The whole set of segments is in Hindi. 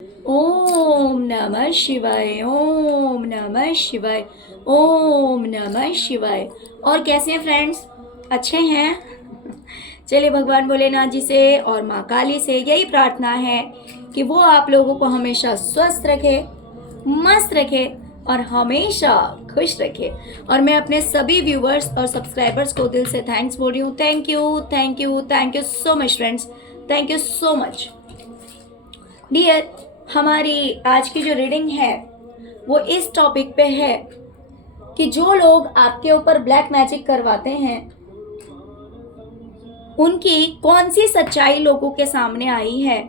ओम नमः शिवाय, ओम नमः शिवाय, ओम नमः शिवाय। और कैसे हैं फ्रेंड्स? अच्छे हैं? चलिए भगवान भोलेनाथ जी से और माँ काली से यही प्रार्थना है कि वो आप लोगों को हमेशा स्वस्थ रखे, मस्त रखे और हमेशा खुश रखे। और मैं अपने सभी व्यूवर्स और सब्सक्राइबर्स को दिल से थैंक्स बोल रही हूँ। Thank you, thank you, thank you so much friends, thank you so much dear. हमारी आज की जो रीडिंग है वो इस टॉपिक पे है कि जो लोग आपके ऊपर ब्लैक मैजिक करवाते हैं उनकी कौन सी सच्चाई लोगों के सामने आई है,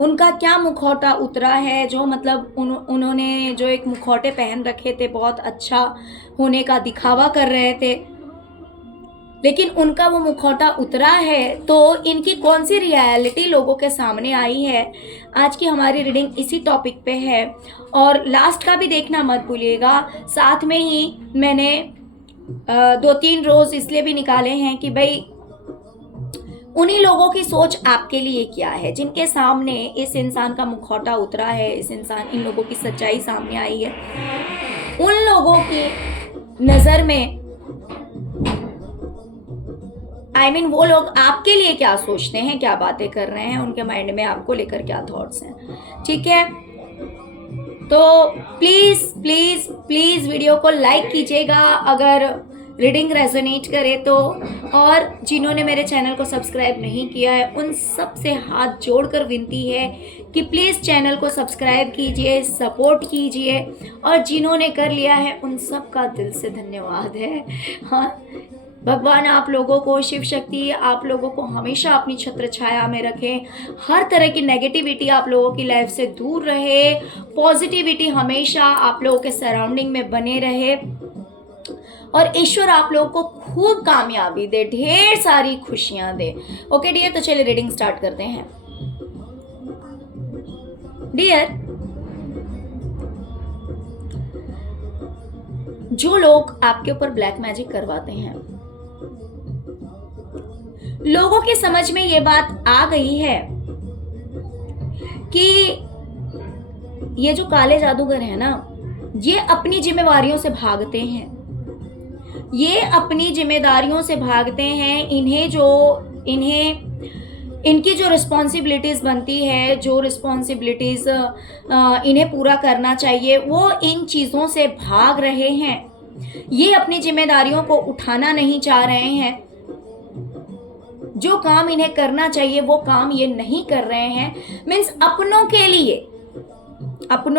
उनका क्या मुखौटा उतरा है। जो मतलब उन्होंने जो एक मुखौटे पहन रखे थे, बहुत अच्छा होने का दिखावा कर रहे थे, लेकिन उनका वो मुखौटा उतरा है तो इनकी कौन सी रियलिटी लोगों के सामने आई है। आज की हमारी रीडिंग इसी टॉपिक पे है और लास्ट का भी देखना मत भूलिएगा। साथ में ही मैंने 2-3 रोज इसलिए भी निकाले हैं कि भाई उन्हीं लोगों की सोच आपके लिए क्या है, जिनके सामने इस इंसान का मुखौटा उतरा है, इन लोगों की सच्चाई सामने आई है। उन लोगों की नज़र में वो लोग आपके लिए क्या सोचते हैं, क्या बातें कर रहे हैं, उनके माइंड में आपको लेकर क्या थॉट्स हैं। ठीक है, तो प्लीज़ प्लीज़ प्लीज़ वीडियो को लाइक कीजिएगा अगर रीडिंग रेजोनेट करे तो। और जिन्होंने मेरे चैनल को सब्सक्राइब नहीं किया है उन सब से हाथ जोड़कर विनती है कि प्लीज़ चैनल को सब्सक्राइब कीजिए, सपोर्ट कीजिए। और जिन्होंने कर लिया है उन सब का दिल से धन्यवाद है। हाँ, भगवान आप लोगों को, शिव शक्ति आप लोगों को हमेशा अपनी छत्र छाया में रखें। हर तरह की नेगेटिविटी आप लोगों की लाइफ से दूर रहे, पॉजिटिविटी हमेशा आप लोगों के सराउंडिंग में बने रहे और ईश्वर आप लोगों को खूब कामयाबी दे, ढेर सारी खुशियां दे। ओके डियर, तो चलिए रीडिंग स्टार्ट करते हैं। डियर, जो लोग आपके ऊपर ब्लैक मैजिक करवाते हैं, लोगों की समझ में ये बात आ गई है कि ये जो काले जादूगर है ना, ये अपनी जिम्मेवारियों से भागते हैं, ये अपनी जिम्मेदारियों से भागते हैं। इनकी जो रिस्पॉन्सिबिलिटीज़ बनती है, जो रिस्पॉन्सिबिलिटीज़ इन्हें पूरा करना चाहिए, वो इन चीज़ों से भाग रहे हैं। ये अपनी जिम्मेदारियों को उठाना नहीं चाह रहे हैं। जो काम इन्हें करना चाहिए वो काम ये नहीं कर रहे हैं। मीन्स अपनों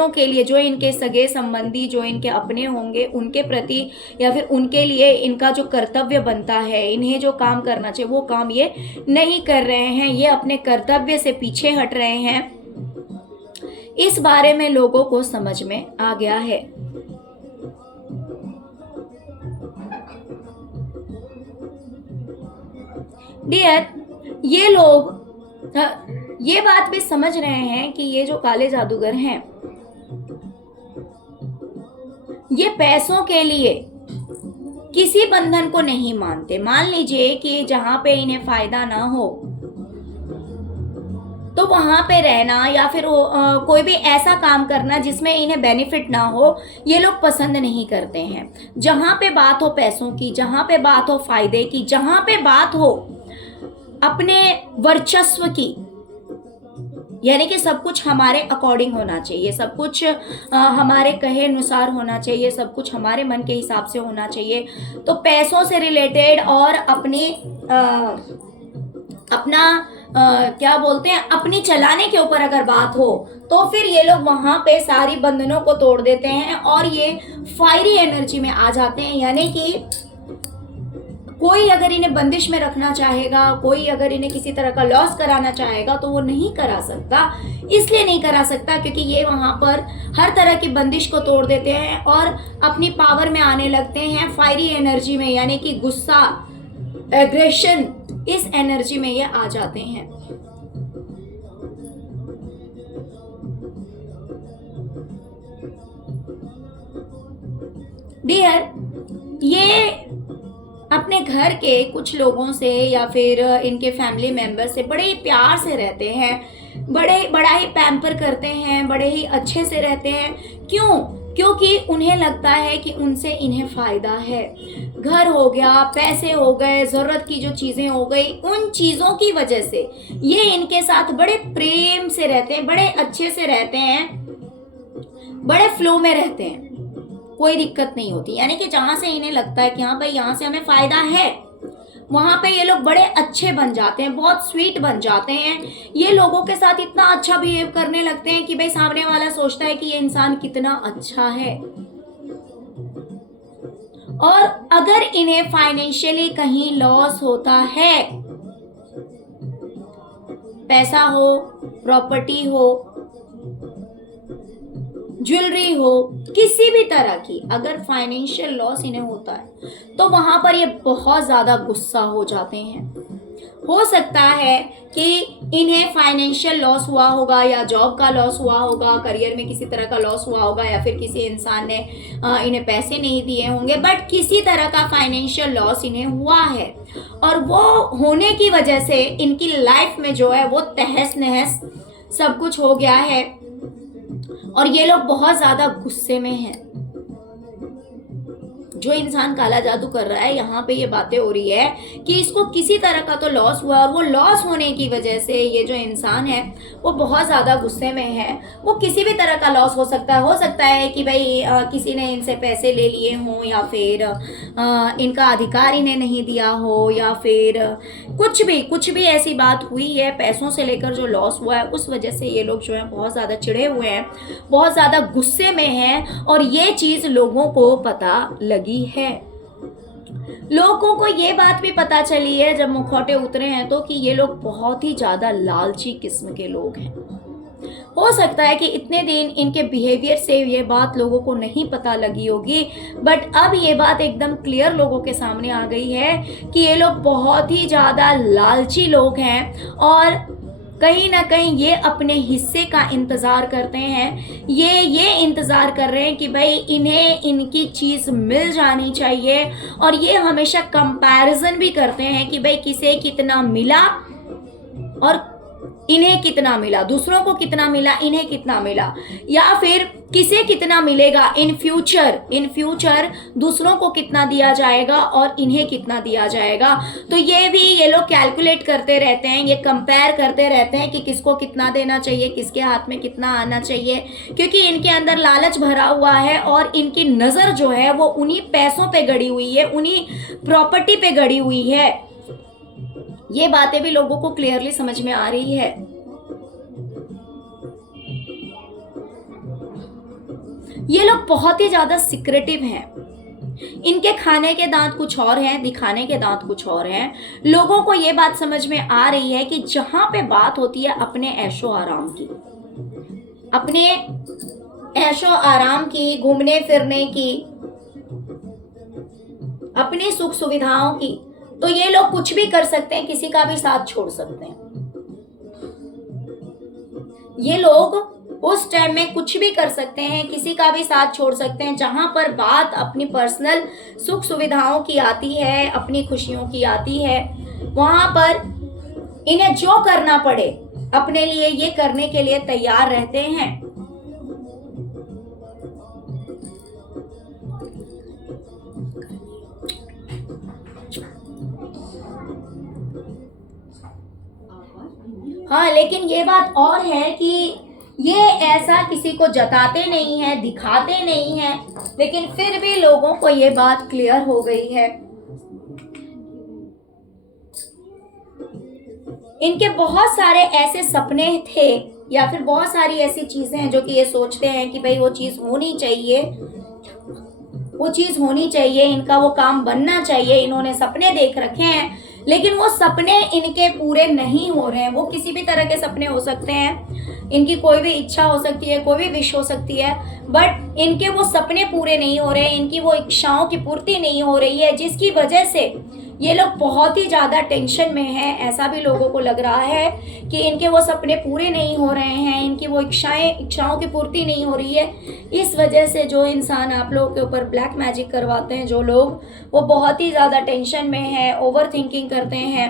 के लिए जो इनके सगे संबंधी, जो इनके अपने होंगे, उनके प्रति या फिर उनके लिए इनका जो कर्तव्य बनता है, इन्हें जो काम करना चाहिए वो काम ये नहीं कर रहे हैं। ये अपने कर्तव्य से पीछे हट रहे हैं। इस बारे में लोगों को समझ में आ गया है। डियर, ये लोग ये बात भी समझ रहे हैं कि ये जो काले जादूगर हैं ये पैसों के लिए किसी बंधन को नहीं मानते। मान लीजिए कि जहां पे इन्हें फायदा ना हो तो वहां पे रहना या फिर कोई भी ऐसा काम करना जिसमें इन्हें बेनिफिट ना हो, ये लोग पसंद नहीं करते हैं। जहां पे बात हो पैसों की, जहां पे बात हो फायदे की, जहां पे बात हो अपने वर्चस्व की, यानी कि सब कुछ हमारे अकॉर्डिंग होना चाहिए, सब कुछ हमारे कहे अनुसार होना चाहिए, सब कुछ हमारे मन के हिसाब से होना चाहिए। तो पैसों से रिलेटेड और क्या बोलते हैं, अपनी चलाने के ऊपर अगर बात हो तो फिर ये लोग वहां पे सारी बंधनों को तोड़ देते हैं और ये फायरी एनर्जी में आ जाते हैं। यानी कि कोई अगर इन्हें बंदिश में रखना चाहेगा, कोई अगर इन्हें किसी तरह का लॉस कराना चाहेगा तो वो नहीं करा सकता। इसलिए नहीं करा सकता क्योंकि ये वहां पर हर तरह की बंदिश को तोड़ देते हैं और अपनी पावर में आने लगते हैं, फायरी एनर्जी में, यानी कि गुस्सा, एग्रेशन, इस एनर्जी में ये आ जाते हैं। डियर, ये अपने घर के कुछ लोगों से या फिर इनके फैमिली मेंबर से बड़े प्यार से रहते हैं, बड़ा ही पैम्पर करते हैं, बड़े ही अच्छे से रहते हैं। क्यों? क्योंकि उन्हें लगता है कि उनसे इन्हें फ़ायदा है। घर हो गया, पैसे हो गए, ज़रूरत की जो चीज़ें हो गई, उन चीज़ों की वजह से ये इनके साथ बड़े प्रेम से रहते हैं, बड़े अच्छे से रहते हैं, बड़े फ्लो में रहते हैं, कोई दिक्कत नहीं होती। यानी कि जहाँ से इन्हें लगता है कि हाँ भाई यहाँ से हमें फ़ायदा है, वहाँ पे ये लोग बड़े अच्छे बन जाते हैं, बहुत स्वीट बन जाते हैं। ये लोगों के साथ इतना अच्छा बिहेव करने लगते हैं कि भाई सामने वाला सोचता है कि ये इंसान कितना अच्छा है। और अगर इन्हें फाइनेंशियली कहीं लॉस होता है, पैसा हो, प्रॉपर्टी हो, ज्वेलरी हो, किसी भी तरह की अगर फाइनेंशियल लॉस इन्हें होता है तो वहां पर ये बहुत ज़्यादा गुस्सा हो जाते हैं। हो सकता है कि इन्हें फाइनेंशियल लॉस हुआ होगा, या जॉब का लॉस हुआ होगा, करियर में किसी तरह का लॉस हुआ होगा, या फिर किसी इंसान ने इन्हें पैसे नहीं दिए होंगे, बट किसी तरह का फाइनेंशियल लॉस इन्हें हुआ है। और वो होने की वजह से इनकी लाइफ में जो है वो तहस नहस सब कुछ हो गया है और ये लोग बहुत ज़्यादा गुस्से में हैं। जो इंसान काला जादू कर रहा है, यहाँ पे ये बातें हो रही है कि इसको किसी तरह का तो लॉस हुआ, और वो लॉस होने की वजह से ये जो इंसान है वो बहुत ज़्यादा गुस्से में है। वो किसी भी तरह का लॉस हो सकता है कि भाई किसी ने इनसे पैसे ले लिए हों, या फिर इनका अधिकार इन्हें नहीं दिया हो, या फिर कुछ भी ऐसी बात हुई है, पैसों से लेकर जो लॉस हुआ है उस वजह से ये लोग जो है बहुत ज़्यादा चिढ़े हुए हैं, बहुत ज़्यादा गुस्से में हैं। और ये चीज़ लोगों को पता लगी है। लोगों को ये बात भी पता चली है जब मुखौटे उतरे हैं तो कि ये लोग बहुत ही ज्यादा लालची किस्म के लोग हैं। हो सकता है कि इतने दिन इनके बिहेवियर से ये बात लोगों को नहीं पता लगी होगी, बट अब ये बात एकदम क्लियर लोगों के सामने आ गई है कि ये लोग बहुत ही ज्यादा लालची लोग हैं और कहीं ना कहीं ये अपने हिस्से का इंतज़ार करते हैं। ये इंतज़ार कर रहे हैं कि भाई इन्हें इनकी चीज़ मिल जानी चाहिए, और ये हमेशा कंपैरिजन भी करते हैं कि भाई किसे कितना मिला और इन्हें कितना मिला, दूसरों को कितना मिला, इन्हें कितना मिला, या फिर किसे कितना मिलेगा इन फ्यूचर दूसरों को कितना दिया जाएगा और इन्हें कितना दिया जाएगा। तो ये लोग कैलकुलेट करते रहते हैं, ये कंपेयर करते रहते हैं कि किसको कितना देना चाहिए, किसके हाथ में कितना आना चाहिए, क्योंकि इनके अंदर लालच भरा हुआ है और इनकी नज़र जो है वो उन्हीं पैसों पे गड़ी हुई है, उन्हीं प्रॉपर्टी पे गड़ी हुई है। ये बातें भी लोगों को क्लियरली समझ में आ रही है। ये लोग बहुत ही ज्यादा सिक्रेटिव हैं। इनके खाने के दांत कुछ और हैं, दिखाने के दांत कुछ और हैं। लोगों को ये बात समझ में आ रही है कि जहां पे बात होती है अपने ऐशो आराम की, अपने ऐशो आराम की, घूमने फिरने की, अपनी सुख सुविधाओं की, तो ये लोग कुछ भी कर सकते हैं, किसी का भी साथ छोड़ सकते हैं। ये लोग उस टाइम में कुछ भी कर सकते हैं, किसी का भी साथ छोड़ सकते हैं। जहां पर बात अपनी पर्सनल सुख सुविधाओं की आती है, अपनी खुशियों की आती है, वहां पर इन्हें जो करना पड़े अपने लिए ये करने के लिए तैयार रहते हैं। हाँ, लेकिन ये बात और है कि ये ऐसा किसी को जताते नहीं हैं, दिखाते नहीं हैं, लेकिन फिर भी लोगों को ये बात क्लियर हो गई है। इनके बहुत सारे ऐसे सपने थे, या फिर बहुत सारी ऐसी चीजें हैं जो कि ये सोचते हैं कि भाई वो चीज होनी चाहिए, वो चीज होनी चाहिए, इनका वो काम बनना चाहिए। इन्होंने सपने देख रखे हैं, लेकिन वो सपने इनके पूरे नहीं हो रहे हैं। वो किसी भी तरह के सपने हो सकते हैं, इनकी कोई भी इच्छा हो सकती है, कोई भी विश हो सकती है, बट इनके वो सपने पूरे नहीं हो रहे हैं, इनकी वो इच्छाओं की पूर्ति नहीं हो रही है, जिसकी वजह से ये लोग बहुत ही ज़्यादा टेंशन में हैं। ऐसा भी लोगों को लग रहा है कि इनके वो सपने पूरे नहीं हो रहे हैं, इनकी वो इच्छाओं की पूर्ति नहीं हो रही है। इस वजह से जो इंसान आप लोगों के ऊपर ब्लैक मैजिक करवाते हैं, जो लोग, वो बहुत ही ज़्यादा टेंशन में हैं, ओवर थिंकिंग करते हैं,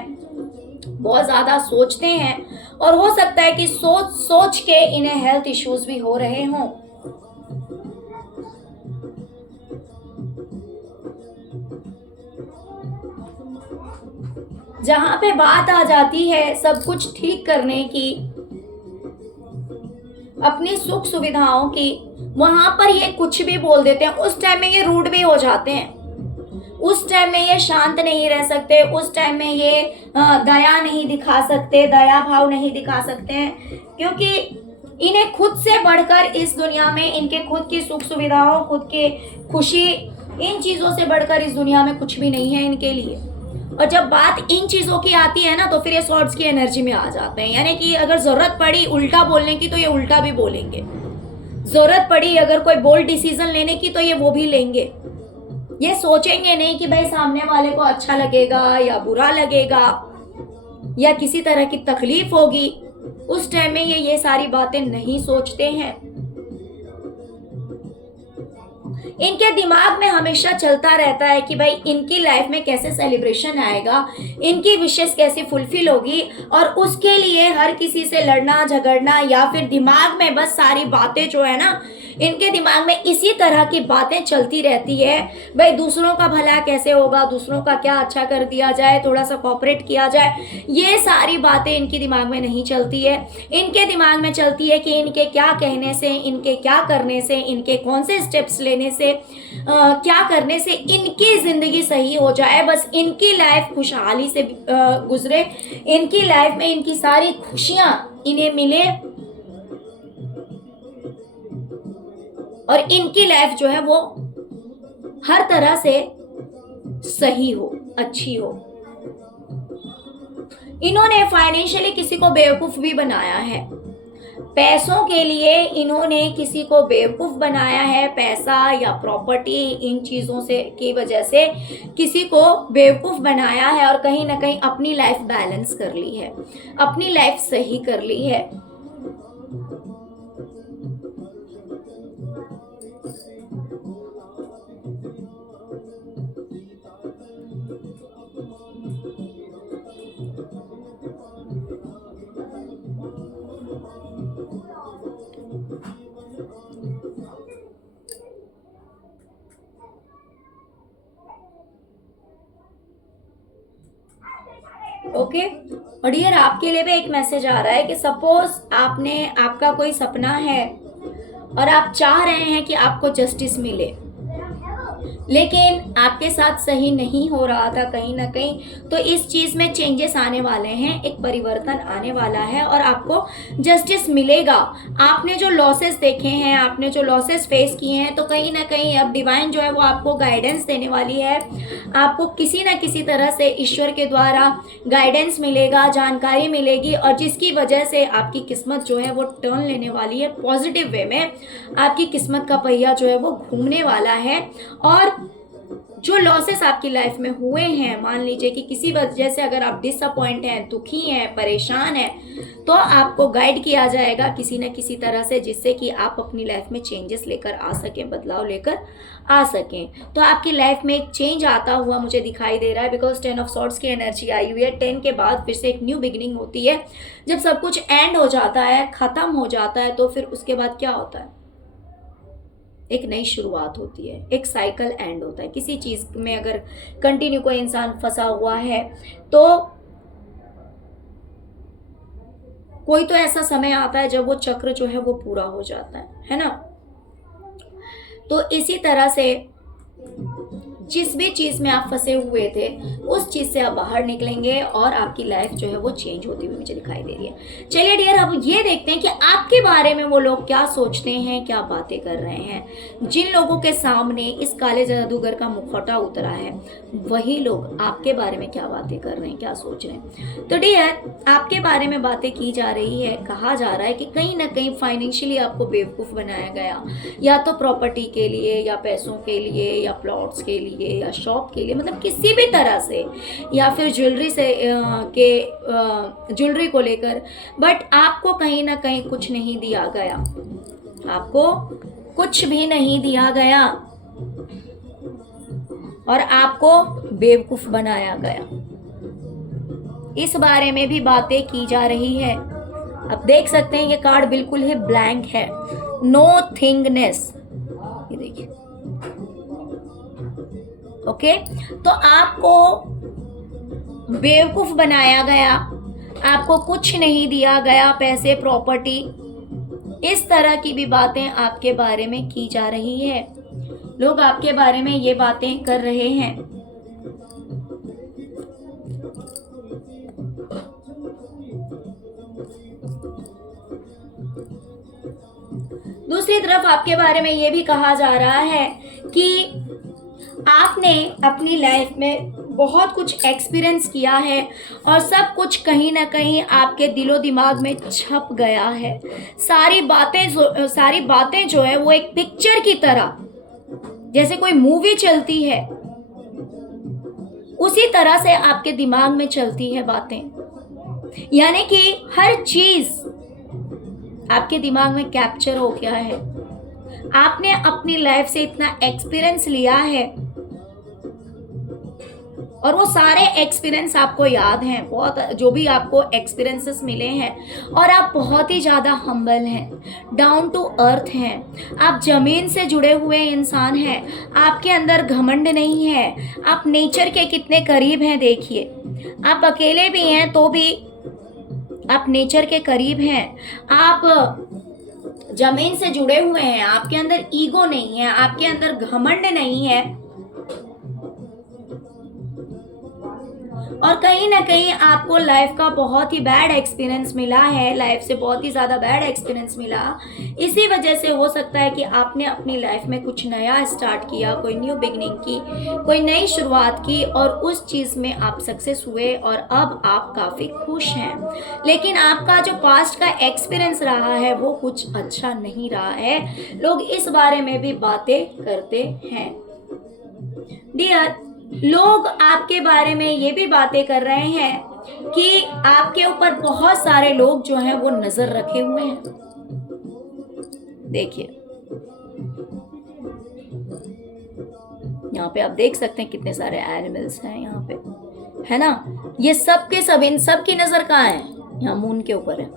बहुत ज़्यादा सोचते हैं, और हो सकता है कि सोच सोच के इन्हें हेल्थ इश्यूज भी हो रहे हों। जहां पे बात आ जाती है सब कुछ ठीक करने की, अपनी सुख सुविधाओं की, वहां पर ये कुछ भी बोल देते हैं। उस टाइम में ये रूड भी हो जाते हैं, उस टाइम में ये शांत नहीं रह सकते, उस टाइम में ये दया नहीं दिखा सकते, दया भाव नहीं दिखा सकते हैं, क्योंकि इन्हें खुद से बढ़कर इस दुनिया में, इनके खुद की सुख सुविधाओं, खुद की खुशी, इन चीज़ों से बढ़कर इस दुनिया में कुछ भी नहीं है इनके लिए। और जब बात इन चीज़ों की आती है ना, तो फिर ये सॉर्ड्स की एनर्जी में आ जाते हैं। यानी कि अगर ज़रूरत पड़ी उल्टा बोलने की तो ये उल्टा भी बोलेंगे, ज़रूरत पड़ी अगर कोई बोल्ड डिसीजन लेने की तो ये वो भी लेंगे। ये सोचेंगे नहीं कि भाई सामने वाले को अच्छा लगेगा या बुरा लगेगा या किसी तरह की तकलीफ होगी। उस टाइम में ये सारी बातें नहीं सोचते हैं। इनके दिमाग में हमेशा चलता रहता है कि भाई इनकी लाइफ में कैसे सेलिब्रेशन आएगा, इनकी विशेष कैसे फुलफिल होगी, और उसके लिए हर किसी से लड़ना झगड़ना, या फिर दिमाग में बस सारी बातें जो है ना, इनके दिमाग में इसी तरह की बातें चलती रहती है। भाई दूसरों का भला कैसे होगा, दूसरों का क्या अच्छा कर दिया जाए, थोड़ा सा कोऑपरेट किया जाए, ये सारी बातें इनके दिमाग में नहीं चलती है। इनके दिमाग में चलती है कि इनके क्या कहने से, इनके क्या करने से, इनके कौन से स्टेप्स लेने से, क्या करने से इनकी जिंदगी सही हो जाए, बस इनकी लाइफ खुशहाली से गुजरे, इनकी लाइफ में इनकी सारी खुशियां इन्हें मिले, और इनकी लाइफ जो है वो हर तरह से सही हो, अच्छी हो। इन्होंने फाइनेंशियली किसी को बेवकूफ भी बनाया है, पैसों के लिए इन्होंने किसी को बेवकूफ बनाया है। पैसा या प्रॉपर्टी, इन चीज़ों से की वजह से किसी को बेवकूफ बनाया है, और कहीं ना कहीं अपनी लाइफ बैलेंस कर ली है, अपनी लाइफ सही कर ली है। ओके, और डियर आपके लिए भी एक मैसेज आ रहा है कि सपोज आपका कोई सपना है और आप चाह रहे हैं कि आपको जस्टिस मिले, लेकिन आपके साथ सही नहीं हो रहा था कहीं ना कहीं, तो इस चीज़ में चेंजेस आने वाले हैं, एक परिवर्तन आने वाला है और आपको जस्टिस मिलेगा। आपने जो लॉसेस देखे हैं, आपने जो लॉसेस फेस किए हैं, तो कहीं ना कहीं अब डिवाइन जो है वो आपको गाइडेंस देने वाली है। आपको किसी न किसी तरह से ईश्वर के द्वारा गाइडेंस मिलेगा, जानकारी मिलेगी, और जिसकी वजह से आपकी किस्मत जो है वो टर्न लेने वाली है पॉजिटिव वे में। आपकी किस्मत का पहिया जो है वो घूमने वाला है, और जो लॉसेस आपकी लाइफ में हुए हैं, मान लीजिए कि किसी वजह से अगर आप डिसअपॉइंट हैं, दुखी हैं, परेशान हैं, तो आपको गाइड किया जाएगा किसी न किसी तरह से, जिससे कि आप अपनी लाइफ में चेंजेस लेकर आ सकें, बदलाव लेकर आ सकें। तो आपकी लाइफ में एक चेंज आता हुआ मुझे दिखाई दे रहा है, बिकॉज 10 ऑफ सॉर्ड्स की एनर्जी आई हुई है। 10 के बाद फिर से एक न्यू बिगिनिंग होती है। जब सब कुछ एंड हो जाता है, ख़त्म हो जाता है, तो फिर उसके बाद क्या होता है? एक नई शुरुआत होती है, एक साइकिल एंड होता है। किसी चीज़ में अगर कंटिन्यू कोई इंसान फंसा हुआ है, तो कोई तो ऐसा समय आता है जब वो चक्र जो है वो पूरा हो जाता है ना। तो इसी तरह से जिस भी चीज़ में आप फंसे हुए थे, उस चीज़ से आप बाहर निकलेंगे और आपकी लाइफ जो है वो चेंज होती हुई मुझे दिखाई दे रही है। चलिए डियर, अब ये देखते हैं कि आपके बारे में वो लोग क्या सोचते हैं, क्या बातें कर रहे हैं। जिन लोगों के सामने इस काले जादूगर का मुखौटा उतरा है, वही लोग आपके बारे में क्या बातें कर रहे हैं, क्या सोच रहे हैं। तो डियर, आपके बारे में बातें की जा रही है, कहा जा रहा है कि कहीं ना कहीं फाइनेंशियली आपको बेवकूफ़ बनाया गया, या तो प्रॉपर्टी के लिए, या पैसों के लिए, या प्लॉट्स के लिए, या शॉप के लिए, मतलब किसी भी तरह से, या फिर ज्वेलरी से ज्वेलरी को लेकर। बट आपको कहीं ना कहीं कुछ नहीं दिया गया, आपको कुछ भी नहीं दिया गया, और आपको बेवकूफ बनाया गया। इस बारे में भी बातें की जा रही है। आप देख सकते हैं ये कार्ड बिल्कुल ही ब्लैंक है, नो थिंगनेस, ये देखिए। ओके, तो आपको बेवकूफ बनाया गया, आपको कुछ नहीं दिया गया, पैसे, प्रॉपर्टी, इस तरह की भी बातें आपके बारे में की जा रही है। लोग आपके बारे में ये बातें कर रहे हैं। दूसरी तरफ आपके बारे में ये भी कहा जा रहा है कि आपने अपनी लाइफ में बहुत कुछ एक्सपीरियंस किया है और सब कुछ कहीं ना कहीं आपके दिलो दिमाग में छप गया है। सारी बातें जो है वो एक पिक्चर की तरह, जैसे कोई मूवी चलती है उसी तरह से आपके दिमाग में चलती है बातें, यानी कि हर चीज आपके दिमाग में कैप्चर हो गया है। आपने अपनी लाइफ से इतना एक्सपीरियंस लिया है और वो सारे एक्सपीरियंस आपको याद हैं, बहुत जो भी आपको एक्सपीरियंसेस मिले हैं, और आप बहुत ही ज़्यादा हम्बल हैं, डाउन टू अर्थ हैं, आप ज़मीन से जुड़े हुए इंसान हैं, आपके अंदर घमंड नहीं है, आप नेचर के कितने करीब हैं। देखिए, आप अकेले भी हैं तो भी आप नेचर के करीब हैं, आप जमीन से जुड़े हुए हैं, आपके अंदर ईगो नहीं है, आपके अंदर घमंड नहीं है, और कहीं ना कहीं आपको लाइफ का बहुत ही बैड एक्सपीरियंस मिला है, लाइफ से बहुत ही ज़्यादा बैड एक्सपीरियंस मिला। इसी वजह से हो सकता है कि आपने अपनी लाइफ में कुछ नया स्टार्ट किया, कोई न्यू बिगनिंग की, कोई नई शुरुआत की, और उस चीज़ में आप सक्सेस हुए और अब आप काफ़ी खुश हैं। लेकिन आपका जो पास्ट का एक्सपीरियंस रहा है वो कुछ अच्छा नहीं रहा है। लोग इस बारे में भी बातें करते हैं। डियर, लोग आपके बारे में ये भी बातें कर रहे हैं कि आपके ऊपर बहुत सारे लोग जो हैं वो नजर रखे हुए हैं। देखिए, यहाँ पे आप देख सकते हैं कितने सारे एनिमल्स हैं यहाँ पे, है ना। ये सब के सब, इन सब की नजर कहाँ है? यहाँ मून के ऊपर है।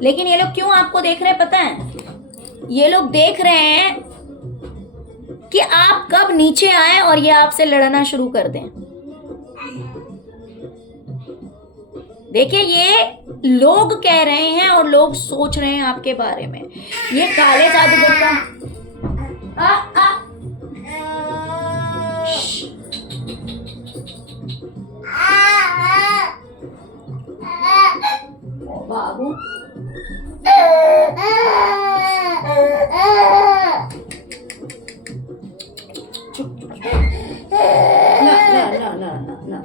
लेकिन ये लोग क्यों आपको देख रहे हैं पता है? ये लोग देख रहे हैं कि आप कब नीचे आए और ये आपसे लड़ना शुरू कर दें। देखिए, ये लोग कह रहे हैं और लोग सोच रहे हैं आपके बारे में। ये काले जादूगर का बाबू, ना।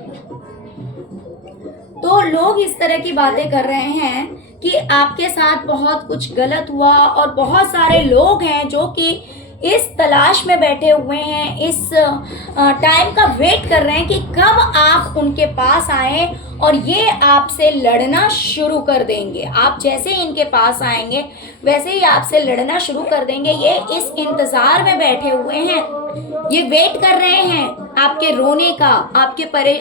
तो लोग इस तरह की बातें कर रहे हैं कि आपके साथ बहुत कुछ गलत हुआ, और बहुत सारे लोग हैं जो कि इस तलाश में बैठे हुए हैं, इस टाइम का वेट कर रहे हैं कि कब आप उनके पास आए और ये आपसे लड़ना शुरू कर देंगे। आप जैसे ही इनके पास आएंगे वैसे ही आपसे लड़ना शुरू कर देंगे। ये इस इंतज़ार में बैठे हुए हैं, ये वेट कर रहे हैं आपके रोने का,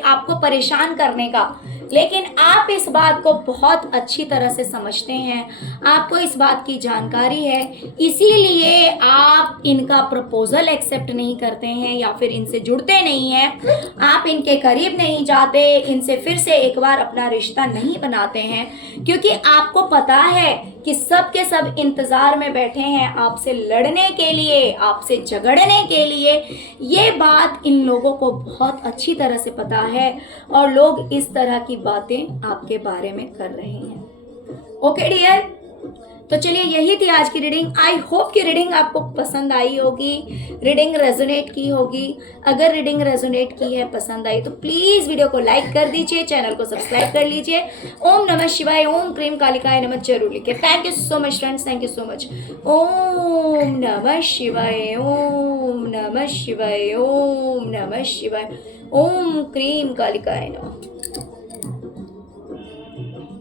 आपको परेशान करने का। लेकिन आप इस बात को बहुत अच्छी तरह से समझते हैं, आपको इस बात की जानकारी है, इसीलिए आप इनका प्रपोजल एक्सेप्ट नहीं करते हैं या फिर इनसे जुड़ते नहीं हैं, आप इनके करीब नहीं जाते, इनसे फिर से एक बार अपना रिश्ता नहीं बनाते हैं, क्योंकि आपको पता है कि सब के सब इंतज़ार में बैठे हैं आपसे लड़ने के लिए, आपसे झगड़ने के लिए। ये बात इन लोगों को बहुत अच्छी तरह से पता है और लोग इस तरह की बातें आपके बारे में कर रहे हैं। ओके डियर, तो चलिए यही थी आज की रीडिंग। आई होप कि रीडिंग आपको पसंद आई होगी, रीडिंग रेजोनेट की होगी। अगर रीडिंग रेजोनेट की है, पसंद आई, तो प्लीज़ वीडियो को लाइक कर दीजिए, चैनल को सब्सक्राइब कर लीजिए। ओम नमः शिवाय, ओम क्रीम कालिकाय नमः जरूर लिखिए। Thank you so much friends, thank you so much. ओम नमः शिवाय, ओम नमः शिवाय, ओम नमः शिवाय, ओम क्रीम कालिकाय नमः।